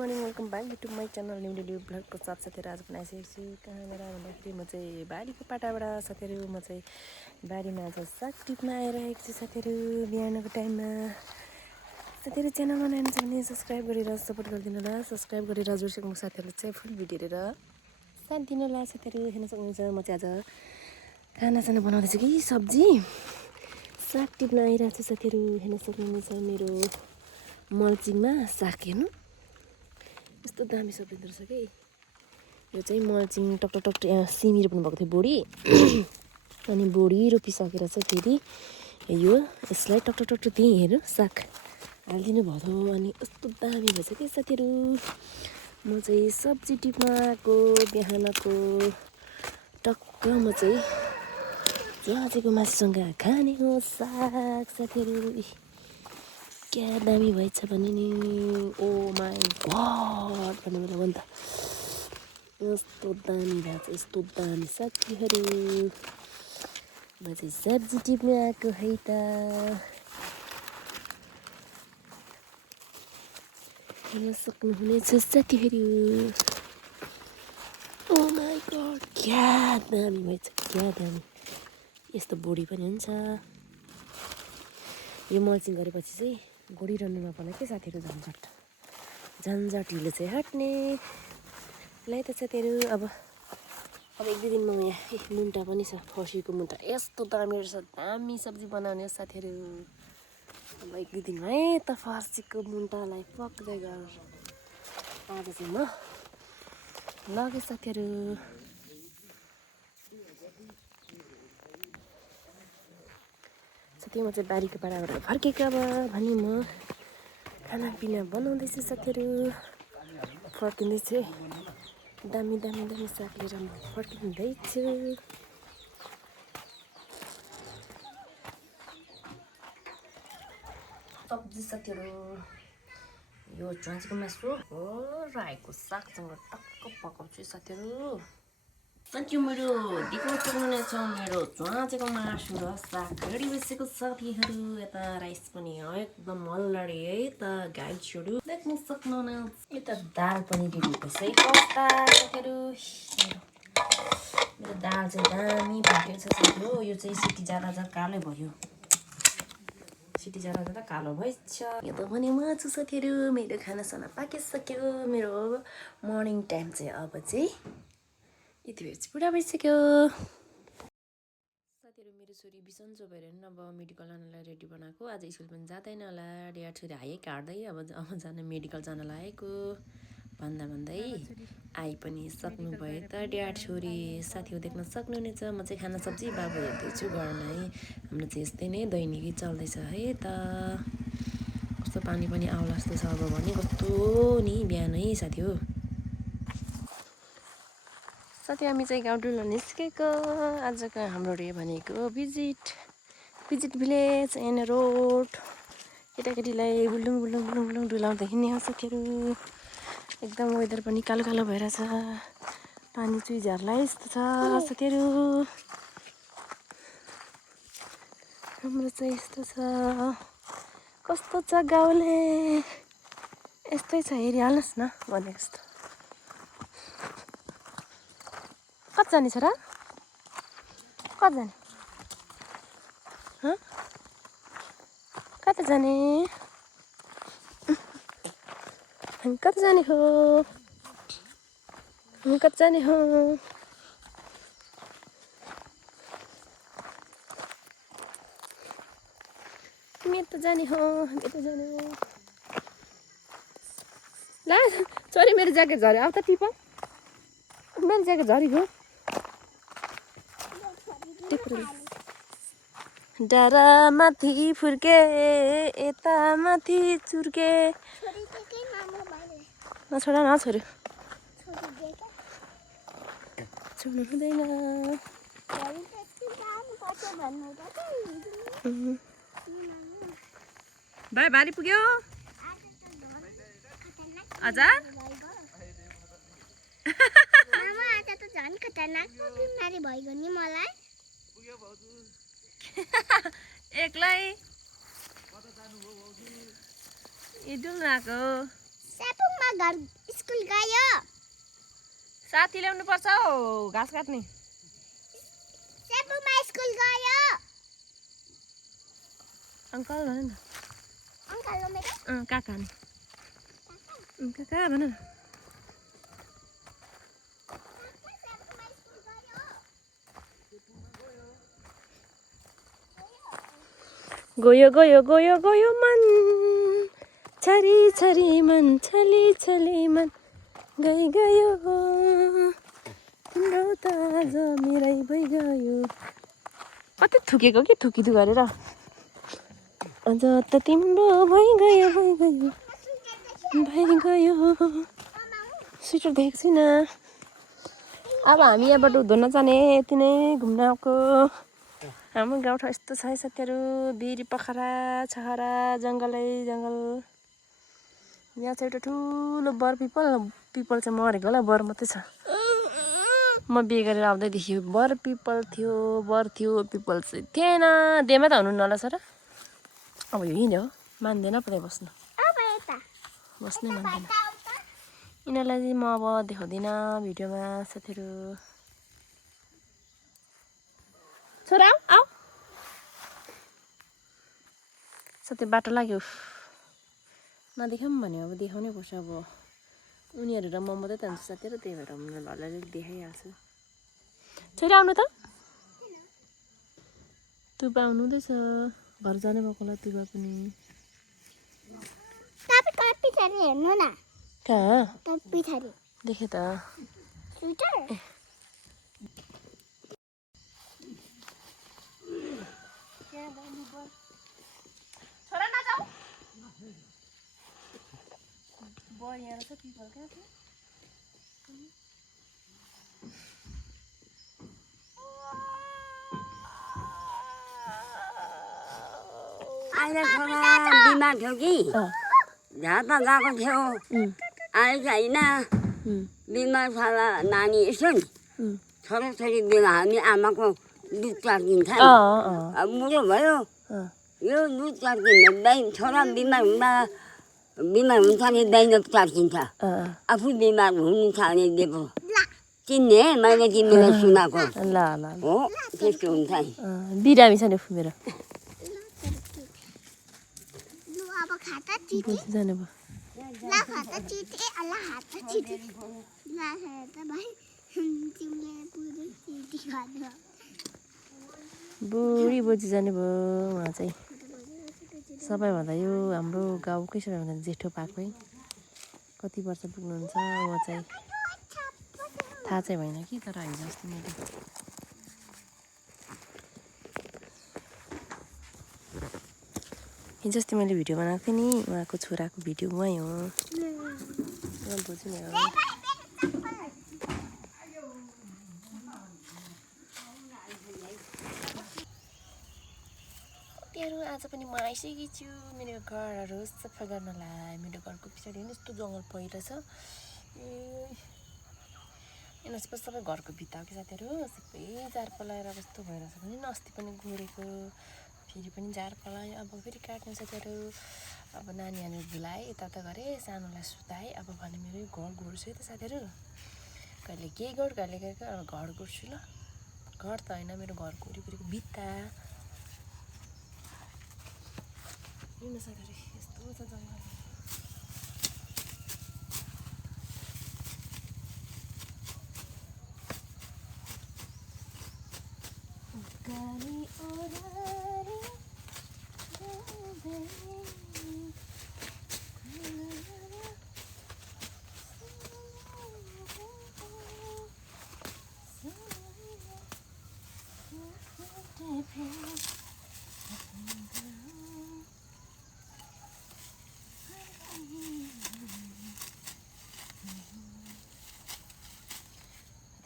morning welcome back YouTube my channel new ब्लगको साथ साथीहरू आज पनि आइसकेको छु कहाँबाट भन्दाखेरि म चाहिँ बारीको पाटाबाट साथीहरू म चाहिँ बारीमा आज साग टिप्न आइरहेको छु साथीहरू बिहानको टाइममा साथीहरू च्यानलमा नयाँ छ भने सब्सक्राइब गरेर सपोर्ट गरिदिनु होला सब्सक्राइब गरेर जोडिसक्नु साथीहरू चाहिँ फुल भिडियो हेरेर साथ दिनु होला साथीहरू हेर्न सक्नुहुन्छ म चाहिँ आज खानासाना बनाउँदैछु कि सब्जी साग टिप्न आइरहेको छु साथीहरू हेर्न सक्नुहुन्छ मेरो मल्चिङमा साग हेर्नु यस्तो दामी सब्जी रहेछ कि यो चाहिँ मल्चिङ टक सिमी रोप्नु भएको थियो बोडी अनि बोडी रोपिसकेर चाहिँ फेरि यो यसलाई टक दिएँ हेर्नु साग हालिदिनु भएको थियो अनि यस्तो दामी भएछ कि साथीहरू म चाहिँ सब्जी टिप्न आएको बिहानको टक्क म चाहिँ ज्वाजेको मासुसँग खाने हो साग साथीहरू क्या दामी भएछ भने नि ओ माई गड भन्ने बेला हो नि त यस्तो दामी भएको छ यस्तो दामी साथीहरू म चाहिँ सब्जी टिप्न आएको है त हेर्न सक्नुहुनेछ साथीहरू ओ माई गड क्या दामी भएछ क्या दामी यस्तो बोडी पनि हुन्छ यो मल्चिङ गरेपछि चाहिँ गोडिरहनु नपर्ने के साथीहरू झन्झटिलो चाहिँ हट्ने लाई त साथीहरू अब एक दुई दिनमा यहाँ मुन्टा पनि छ फर्सीको मुन्टा यस्तो दामी रहेछ दामी सब्जी बनाउने साथीहरू अब एक दुई दिनमा है त फर्सीको मुन्टालाई पक्दै गर आज चाहिँ म लगेँ साथीहरू साथी म चाहिँ बारीको पाडाबाट फर्केको अब भने म खानापिना बनाउँदैछु साथीहरू फर्किँदैछु दामी साग लिएर म फर्किँदैछु सब्जी साथीहरू यो च्वाचीको मासु हो रायोको सागसँग टक्क पकाउँछु साथीहरू अनि मेरो देखाउँछु छ मेरो च्वाचेको मासु र साग रेडी भइसकेको साथीहरू यता राइस पनि हो एकदम अलरेडी है त गाइजहरू देख्न सक्नुहुनेछ यता दाल पनि रेडी भइसकेको साथीहरू मेरो दाल चाहिँ दामी पाकेको छ साथीहरू यो चाहिँ सिटी जाँदा कालै भयो सिटी जाँदा कालो भइछ यो त भने म छु साथीहरू मेरो खानासाना पाकिसक्यो मेरो मर्निङ टाइम चाहिँ अब चाहिँ यति बेर चाहिँ पुरा भइसक्यो साथीहरू मेरो छोरी बिसन्चो भएर नि अब मेडिकल जानलाई रेडी बनाएको आज स्कुल पनि जाँदैन होला डेढ छोरी हाई काट्दै अब जान मेडिकल जान लागेको भन्दै आइ पनि सक्नुभयो त डेढ छोरी साथीहरू देख्न सक्नुहुनेछ म चाहिँ खाना सब्जी बाबु हेर्दैछु घरमै हाम्रो चाहिँ यस्तै नै दैनिकी चल्दैछ है त कस्तो पानी पनि आउला जस्तो छ अब भने कस्तो नि बिहानै साथी हो साथी हामी चाहिँ गाउँ डुल्न निस्केको आजको हाम्रो रे भनेको भिजिट भिलेज एन्ड रोड केटाकेटीलाई बुलुङ डुलाउँदै हिँड्ने हो साथीहरू एकदम वेदर पनि कालो भएर छ पानी चुई झर्ला यस्तो छ साथीहरू हाम्रो चाहिँ यस्तो छ कस्तो छ गाउँले यस्तै छ हेरिहाल्नुहोस् न भनेको जस्तो कता जाने छ र कता जाने कता जाने हामी कता जाने हो हामी यता जाने हो ला छोरी मेरो ज्याकेट झऱ्यो अब त टिप मेरो ज्याकेट झरेको डाँडा माथि फुर्के यता माथि चुर्के नछोडा न छोरी छोड्नु हुँदैन भाइ भारी पुग्यो हजुर झन् खतरनाक बिमारी भइगयो नि मलाई एक्लै इडुल आएको सेपुङमा घर स्कुल गयो साथी ल्याउनु पर्छ हौ घाँस काट्ने सेपुङमा स्कुल गयो अङ्कल भन न अङ्कल हो मेरो काका नि काका भन न सेपुङमा स्कुल गयो गयो गयो गयो गयो मन छरी छरी मन छली छली मन गई गयो तिम्रो त आज मेरै भइगयो कति थुकेको कि थुकिथु गरेर अझ त तिम्रो भइगयो भइगयो स्वेटर देखेको छुइनँ अब हामी यहाँबाट हुँदैन जाने यति नै घुम्न आएको हाम्रो गाउँठाउँ यस्तो छ है साथीहरू बिरी पखरा छहरा जङ्गलै जङ्गल यहाँ चाहिँ एउटा ठुलो बर पिपल चाहिँ मरेको होला बर मात्रै छ म बिहे गरेर आउँदैदेखि बर पिपल थियो बर थियो पिपल चाहिँ थिएन देमा त हुनु नला सर अब यो हिँड्यो मान्दैन पो त्यहाँ बस्नु बस्नै मान्दैन यिनीहरूलाई चाहिँ म अब देखाउँदिनँ भिडियोमा साथीहरू छोरा आऊ साथी बाटो लाग्यो नदेखाऊँ भन्यो अब देखाउनै पर्छ अब उनीहरू र म मात्रै त हुन्छ साथीहरू त्यही भएर उनीहरूलाई अलिक देखाइहाल्छु छोरा आउनु त तुबा आउनु हुँदैछ घर जाने भएको होला तुबा पनि तपाईँ पछाडि हेर्नु न कहाँ पछाडि देखेँ त स्वेटर छोरा नजाऊ बर यहाँ रहेछ पिपल कहाँ थियो अहिले छोरा बिमार थियो कि झापा गएको थियो अहिले चाहिँ होइन बिमार छोरा नानी यसो नि छोराछोरी बिमार हामी आमाको दुध चार्किन्छ अब बुढो भयो यो दुध चार्किँदा छोरा बिमार हुन्छ भने दैन चार्किन्छ आफू बिमार हुनु छ भने दिएको चिन्ने मैले तिमीलाई सुनाएको ल ल हो त्यस्तो हुन्छ नि बिरामी छ नि मेरो लु अब खाता चिटे जानु भयो ला खाता चिटे अल्ला खाता चिटे ला खाता भाइ तिमीले पुरै चिटी खानु बुढी बोजी जाने भयो उहाँ चाहिँ सबैभन्दा यो हाम्रो गाउँकै सबैभन्दा जेठो पाएकै कति वर्ष पुग्नुहुन्छ उहाँ चाहिँ थाहा चाहिँ भएन कि तर हिजो अस्ति मैले हिजो अस्ति मैले भिडियो बनाएको थिएँ नि उहाँको छोराको भिडियो उहाँ हो बोजू नै हो आज पनि म आइसकेकी छु मेरो घरहरू सफा गर्नलाई मेरो घरको पछाडि पनि यस्तो जङ्गल पहिरो छ यिनीहरू सबै घरको भित्ता हो कि साथीहरू सबै झार पलाएर कस्तो भइरहेछ भने अस्ति पनि गोडेको फेरि पनि झार पलायो अब फेरि काट्ने साथीहरू अब नानीहरू भुलाएँ यताउता गरेँ सानोलाई सुताएँ अब भने मेरो घर गोड्छु है त साथीहरू कहिले केही गोड कहिले के अब घर गोड्छु ल घर त होइन मेरो घरको वरिपरिको भित्ता साथीहरू यस्तो छ जङ्गल गाडी ओरारी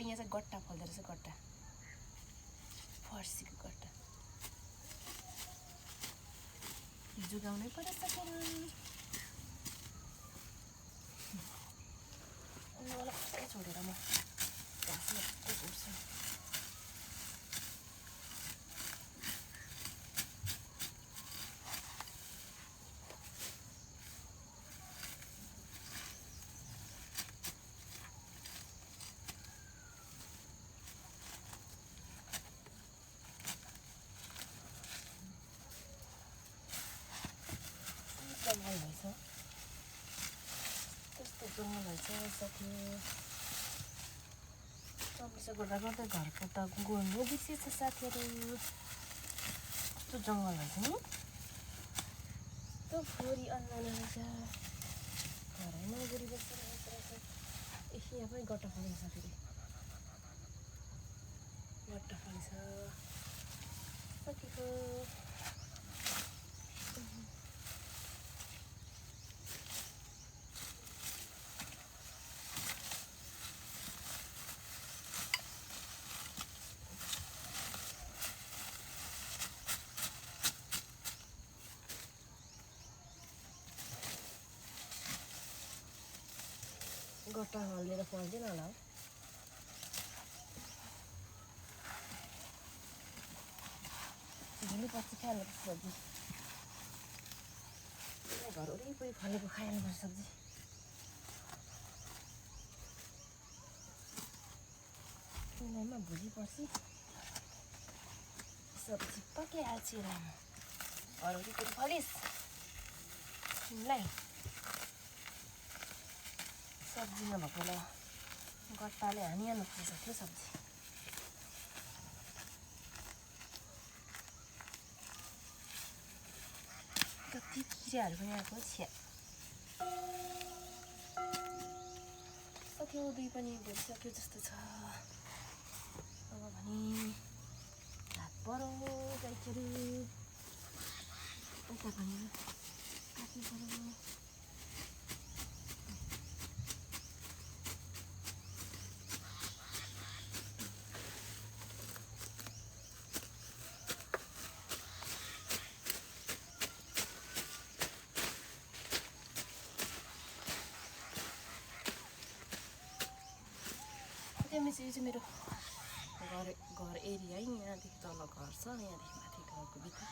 यहाँ चाहिँ गट्टा फल्दो रहेछ गट्टा फर्सीको गट्टा जोगाउनै पर्यो छोडेर म जङ्गल रहेछ साथी चौबिसो गर्दा गर्दै घरको त गयो बिर्सेछ साथीहरू कस्तो जङ्गल रहेछ नि कस्तो फोरी अन्नान रहेछ घरैमा गोरी बसेर रहेछ यहाँ पनि गट्टा फलेको छ फेरि गट्टा फलेछ साथीको गट्टा हल्लिएर फल्दैन होला हौ धुनुपर्छ खानुपर्छ सब्जी घर वरिपरि फलेको खाइहाल्नुपर्छ सब्जी तिमीलाईमा भोलि पर्सि सब्जी पकाइहाल्छु राम्रो घर वरिपरि फलिस् तिमीलाई सब्जी नभएकोलाई गट्टाले हानिहाल्नुपर्छ त्यो सब्जी कति किराहरू पनि आएको छ्या सक्यो दुई पनि भइसक्यो जस्तो छ अब भने हात परो गाईचरी यता पनि काट्नु पऱ्यो त्यहाँपछि यो चाहिँ मेरो घर एरिया है यहाँदेखि तल घर छ यहाँदेखि माथि घरको भित्र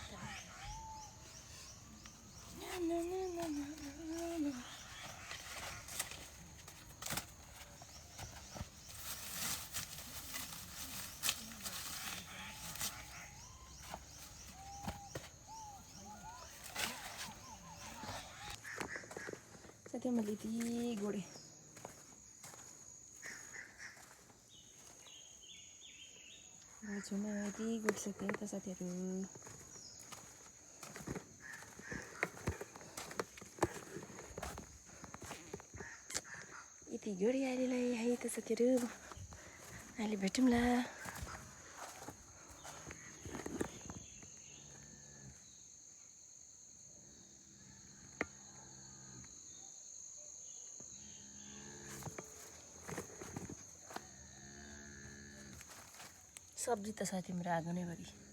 साथै मैले यति गोडेँ छेउमा यति गइसकेँ त साथीहरू यति गरी अहिलेलाई है त साथीहरू अहिले भेटौँला सब्जी त साथी मेरो आगो नै भरि